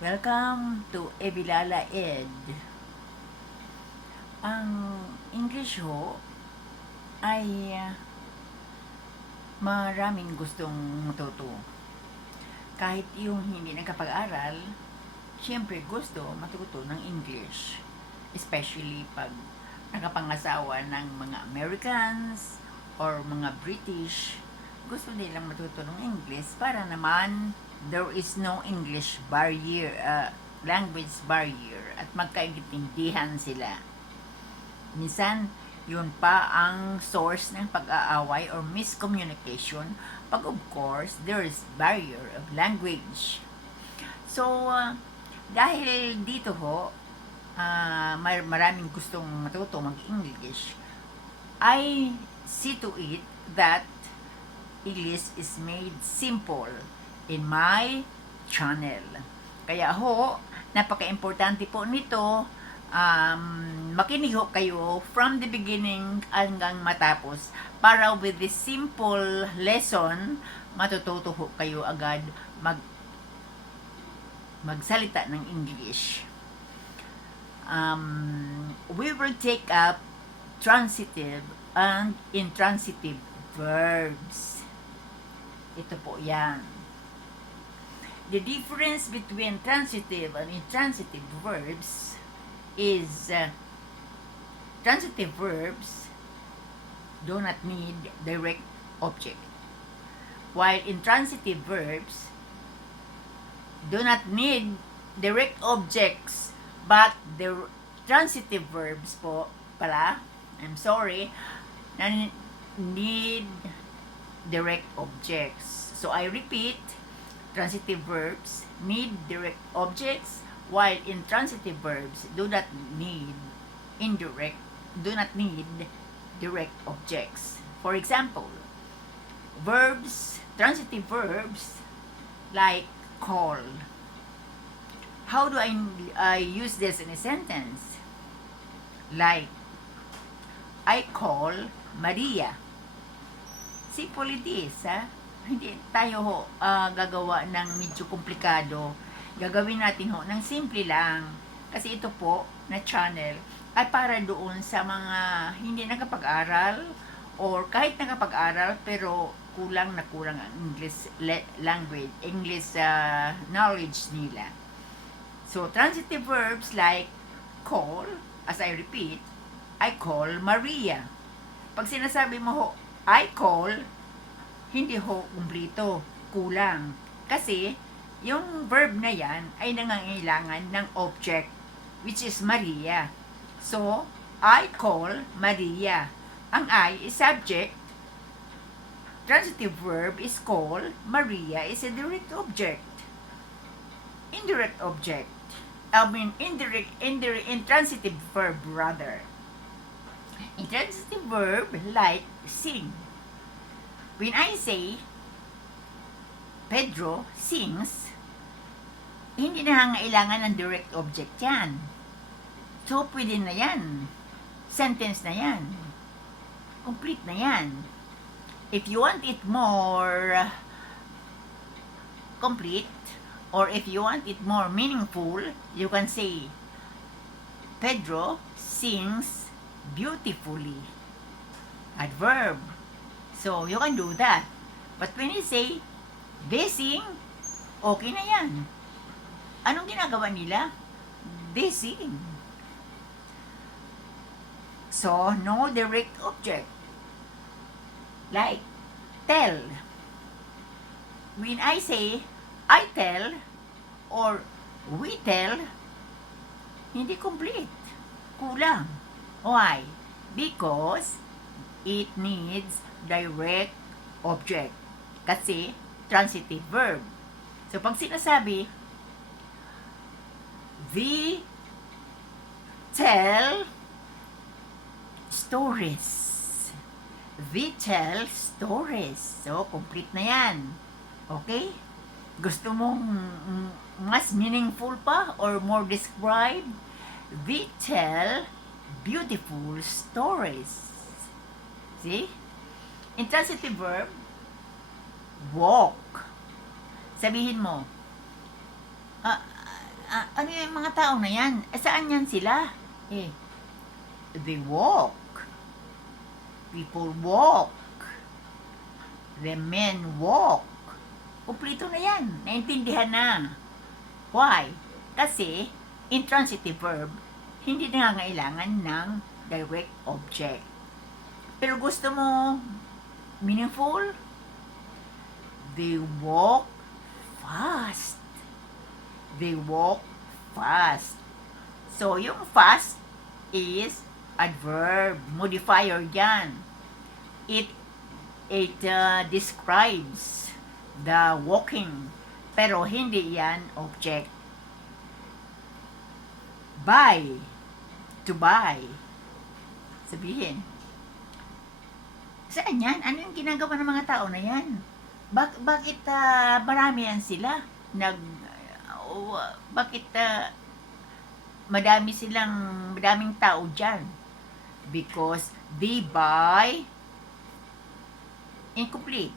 Welcome to Ebilala Ed. Ang English ho ay maraming gustong matuto. Kahit yung hindi nakapag-aral, siyempre gusto matuto ng English. Especially pag nakapangasawa ng mga Americans or mga British, gusto nilang matuto ng English para naman there is no English barrier, language barrier, at magkaintindihan sila. Minsan, yun pa ang source ng pag-aaway or miscommunication pag of course there is barrier of language. So, dahil dito ho, maraming gustong matuto mag-English, I see to it that English is made simple in my channel. Kaya ho, napaka-importante po nito, makinig ho kayo from the beginning hanggang matapos para with this simple lesson, matututo ho kayo agad magsalita ng English. We will take up transitive and intransitive verbs. Ito po yan. The difference between transitive and intransitive verbs is transitive verbs do not need direct object, while intransitive verbs do not need direct objects, but the transitive verbs po pala, need direct objects. So I repeat, transitive verbs need direct objects, while intransitive verbs do not need direct objects. For example, transitive verbs like call. How do I use this in a sentence? Like, I call Maria. Simple it is, ha? Hindi tayo gagawa ng medyo komplikado. Gagawin natin ng simple lang. Kasi ito po na channel ay para doon sa mga hindi nakapag-aral or kahit nakapag-aral pero kulang ang English language, English knowledge nila. So, transitive verbs like call, as I repeat, I call Maria. Pag sinasabi mo I call, hindi kumplito, kulang. Kasi, yung verb na yan ay nangangailangan ng object, which is Maria. So, I call Maria. Ang I is subject, transitive verb is call, Maria is a direct object. Indirect object. Intransitive verb rather. Intransitive verb like sing. When I say, Pedro sings, hindi na hangailangan ng direct object yan. So, pwede na yan. Sentence na yan. Complete na yan. If you want it more complete, or if you want it more meaningful, you can say, Pedro sings beautifully. Adverb. So, you can do that. But when you say, they sing, okay na yan. Anong ginagawa nila? They sing. So, no direct object. Like, tell. When I say, I tell, or we tell, hindi complete. Kulang. Why? Because it needs direct object. Kasi, transitive verb. So, pag sinasabi, we tell stories. We tell stories. So, complete na yan. Okay? Gusto mong mas meaningful pa or more describe? We tell beautiful stories. See? Intransitive verb, walk. Sabihin mo, ano yung mga tao na yan? Saan yan sila? They walk. People walk. The men walk. Kumplito na yan. Naintindihan na. Why? Kasi, intransitive verb, hindi nangangailangan ng direct object. Pero gusto mo meaningful? They walk fast. They walk fast. So, yung fast is adverb, modifier yan. It describes the walking, pero hindi yan object. Buy, to buy. Sabihin, saan yan? Ano yung ginagawa ng mga tao na yan? Bakit marami yan sila? Bakit madaming tao dyan? Because they buy incomplete.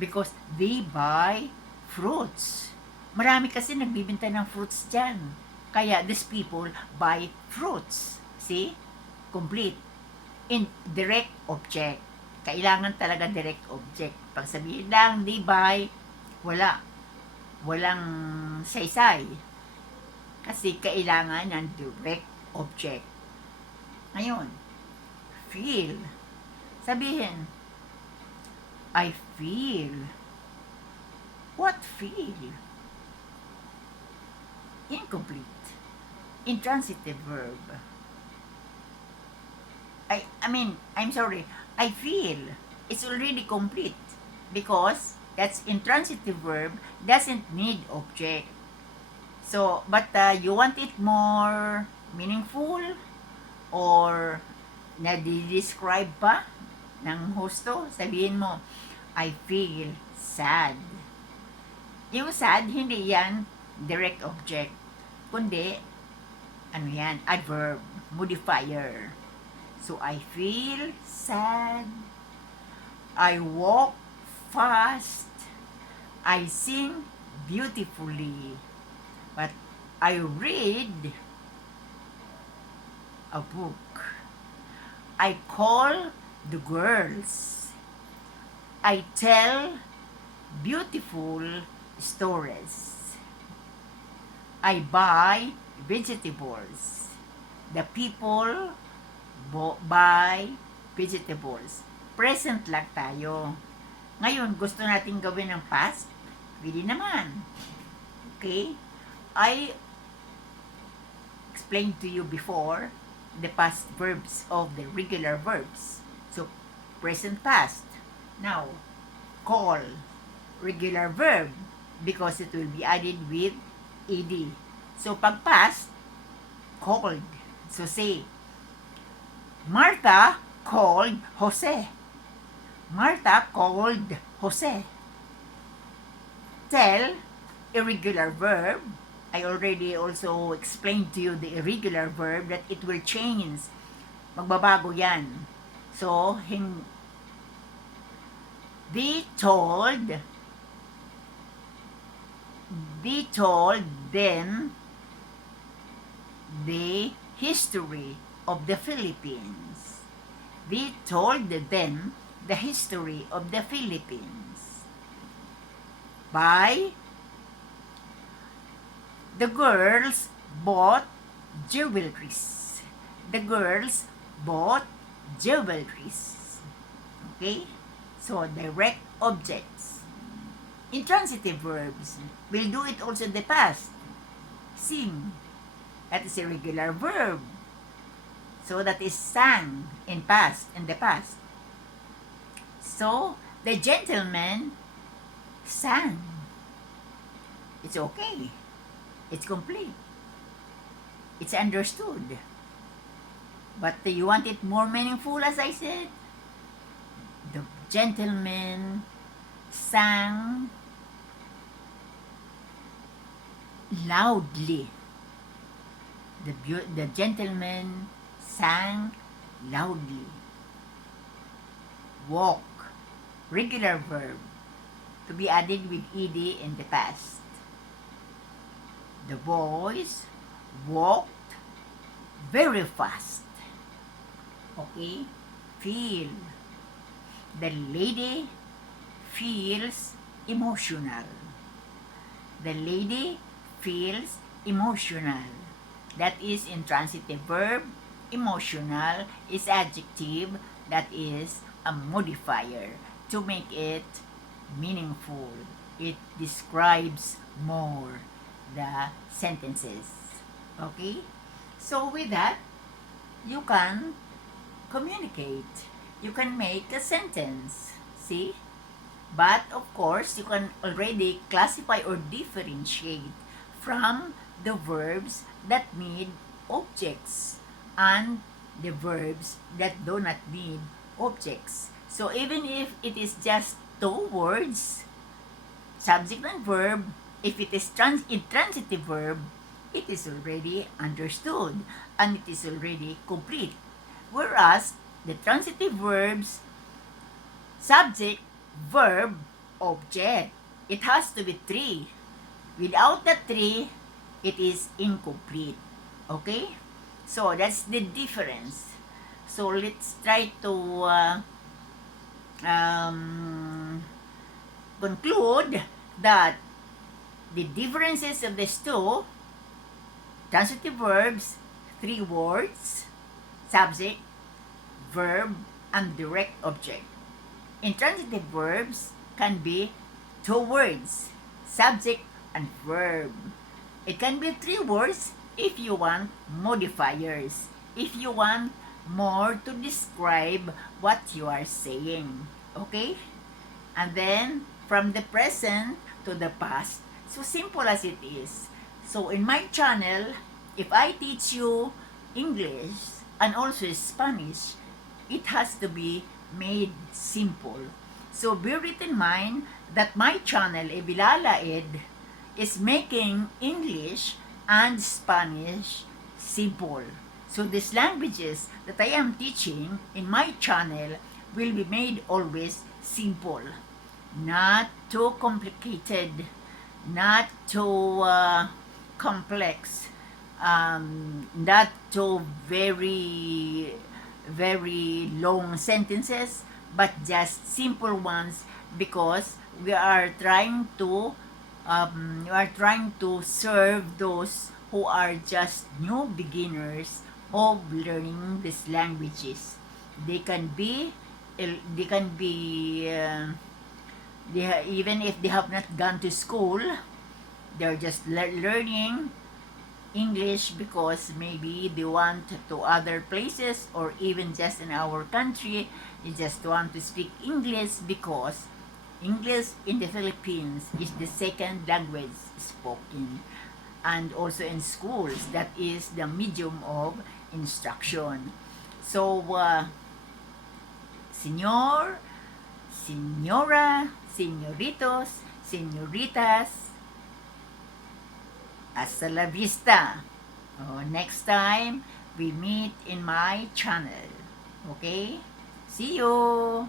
Because they buy fruits. Marami kasi nagbibenta ng fruits dyan. Kaya these people buy fruits. See? Complete. In direct object. Kailangan talaga direct object. Pag sabihin lang, they buy, walang saysay. Kasi kailangan ng direct object. Ngayon, feel. Sabihin, I feel. What feel? Incomplete. Intransitive verb. I'm sorry. I feel. It's already complete. Because that's intransitive verb doesn't need object. So, but you want it more meaningful or na-describe pa ng husto? Sabihin mo, I feel sad. Yung sad, hindi yan direct object. Kundi, ano yan? Adverb, modifier. So, I feel sad. I walk fast. I sing beautifully. But I read a book. I call the girls. I tell beautiful stories. I buy vegetables. The people buy vegetables. Present lang tayo. Ngayon, gusto natin gawin ng past? Pwede naman. Okay? I explained to you before the past verbs of the regular verbs. So, present past. Now, call. Regular verb because it will be added with ed. So, pag past, called. So, say, Martha called Jose. Martha called Jose. Tell, irregular verb. I already also explained to you the irregular verb that it will change. Magbabago yan. So, they told them the history of the Philippines. They told them the history of the Philippines. By the girls bought jewelries. The girls bought jewelries. Okay? So, direct objects. Intransitive verbs will do it also in the past. Sing. That is a regular verb. So, that is sang in the past. So, the gentleman sang. It's okay. It's complete. It's understood. But you want it more meaningful, as I said? The gentleman sang loudly. The gentleman sang loudly. Walk, regular verb, to be added with ed in the past. The boys walked very fast. Okay? Feel. The lady feels emotional. The lady feels emotional. That is intransitive verb. Emotional is adjective. That is a modifier to make it meaningful. It describes more the sentences. Okay? So with that, you can communicate. You can make a sentence. See? But of course, you can already classify or differentiate from the verbs that need objects and the verbs that do not need objects. So even if it is just two words, subject and verb, if it is intransitive verb, it is already understood and it is already complete. Whereas the transitive verbs, subject, verb, object, it has to be three. Without the three, it is incomplete. Okay? So that's the difference. So let's try to conclude that the differences of these two, transitive verbs, three words, subject, verb, and direct object. Intransitive verbs can be two words, subject and verb. It can be three words if you want modifiers, if you want more to describe what you are saying. Okay? And then, from the present to the past. So simple as it is. So in my channel, if I teach you English and also Spanish, it has to be made simple. So bear it in mind that my channel, Ebilalaed, is making English and Spanish simple. So these languages that I am teaching in my channel will be made always simple. Not too complicated, not too complex, not too very long sentences, but just simple ones, because we are trying to serve those who are just new beginners of learning these languages. They can be even if they have not gone to school, they're just learning English because maybe they want to other places, or even just in our country, they just want to speak English because English in the Philippines is the second language spoken, and also in schools that is the medium of instruction. So Señor, Señora, Señoritos, Señoritas, hasta la vista. Next time, we meet in my channel. Okay? See you!